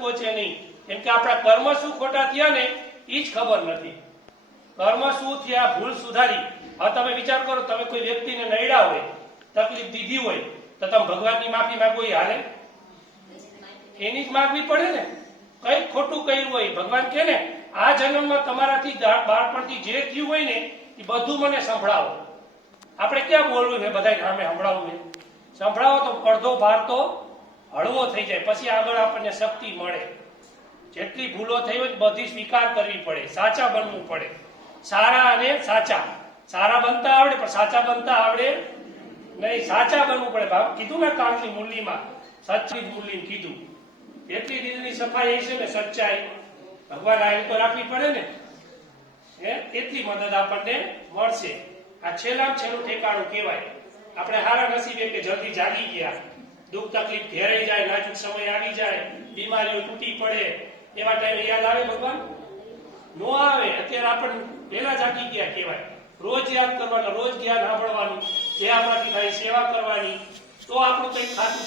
પહોંચે નહીં, કેમ કે આપણા કર્મ શું ખોટા થયા ને એ જ ખબર નથી. કર્મ શું થયા, ભૂલ સુધારી. હવે તમે વિચાર કરો, તમે કોઈ વ્યક્તિને નડ્યા હોય, તકલીફ દીધી હોય, તો તમે ભગવાનની માફી માંગો એ હાલે? એની જ માગવી પડે ને. કઈ ખોટું કર્યું હોય, ભગવાન કે ને આ જન્મમાં તમારાથી બાળપણથી જે થયું હોય ને એ બધું મને સંભળાવો. આપણે ક્યાં બોલવું છે બધા સામે સંભળાવવું છે? સંભળાવો તો અડધો ભાર તો હળવો થઈ જાય, પછી આગળ આપણને શક્તિ મળે. જેટલી ભૂલો થઈ હોય બધી સ્વીકાર કરવી પડે, સાચા બનવું પડે. સારા અને સાચા, સારા બનતા આવડે પણ સાચા બનતા આવડે નહીં. સાચા બનવું પડે. કીધું ને કાળની મુરલીમાં સચ્ચી મુરલી કીધું. એટલી દિલની સફાઈ હશે ને સચ્ચાઈ, ભગવાન આ તો રાખવી પડે ને, એટલી મદદ આપણને મળશે. આ છેલ્લામાં છેલ્લું ઠેકાણું કહેવાય. આપણે હારા નસીબે કે જલ્દી જાગી ગયા. દુઃખ તકલીફ ઘેરાઈ જાય, નાજુક સમય આવી જાય, બીમારીઓ તૂટી પડે, એવા ટાઈમે યાદ આવે ભગવાન? નો આવે. અત્યારે આપણે પહેલા જાગી ગયા કહેવાય. રોજ યાદ કરવાના, રોજ જ્ઞાન સાંભળવાનું, જે આપણાથી થાય સેવા કરવાની, તો આપણું કંઈક ખાતું